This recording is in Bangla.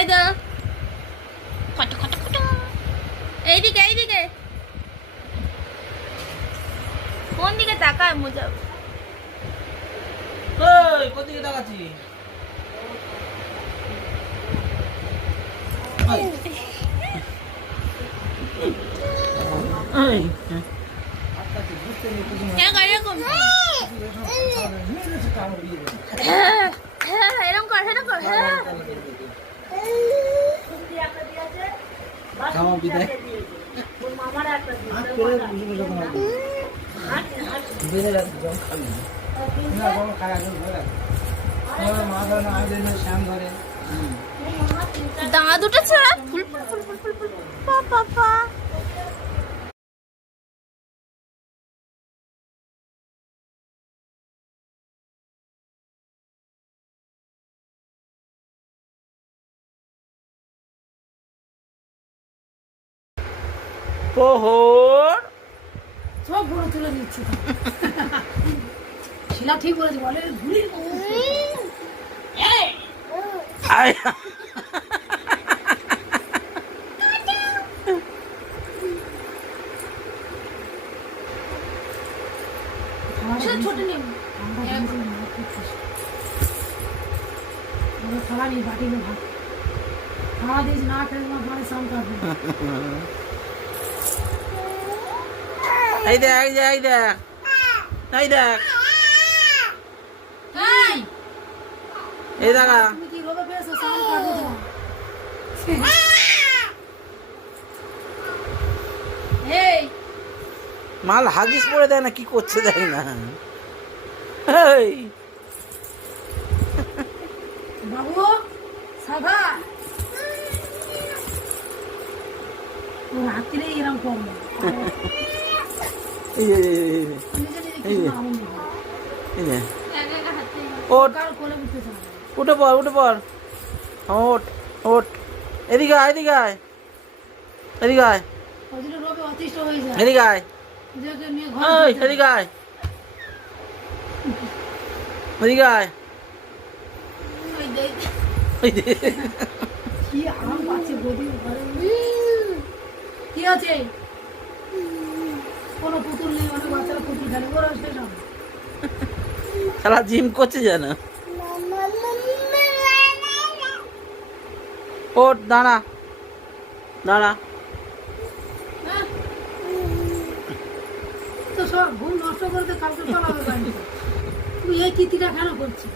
এই তো কত কত কত এইদিকে এইদিকে কোন দিকে তাকায় মোজা এই কোদিকে তাকাচ্ছি এই এরকম এরকম কর সেরকম কর খাওয়া বিদায় দাঁত উঠেছে ফুল ফুল ফুল ফুল ফুল ফুল পাপা পোহর সব ঘুরে তুলে নিচ্ছে শিলা ঠিক বলেছে বলে ঘুরি আয় ছোট নিম খাওয়া নেই বাটি में भात खावा दीजिए ना खेल में हमारे शाम कर दो এই দেখ এই দেখ এই দেখ এই দেখ এই দেখা তুমি কি রোবে পেয়েছো শাম कर दो এই মাল হাগিস পরে দেয় না কি করছে দেয় না এই বাবু সাদা ও রাত্রে এরকম করবে এই যে নিজে নিজে কিছু আমল নেই এই যে একা একা হাতে ওঠ কার কোলে উঠতেছে না উঠে পড় উঠে পড় ওঠ ওঠ এদিকে আয় এদিকে আয় এদিকে আয় ওদিকে রোবে অতিষ্ঠ হয়ে যায় এদিকে আয় যেকে নিয়ে এই ঘর এদিকে আয় এদিকে আয় ওই দেখ এই যে কি আরাম পাচ্ছে বডি ঘরে কি আছে কোনো পুতুল নেই অনেক বাচ্চারা পুতুল খেলে ওরা সেটা শালা জিম করছে যেন ওঠ দাঁড়া দাঁড়া তো সব ঘুম নষ্ট করতে কালকে চলাবে বাড়িতে তুই এই কীর্তিটা কেন করছিস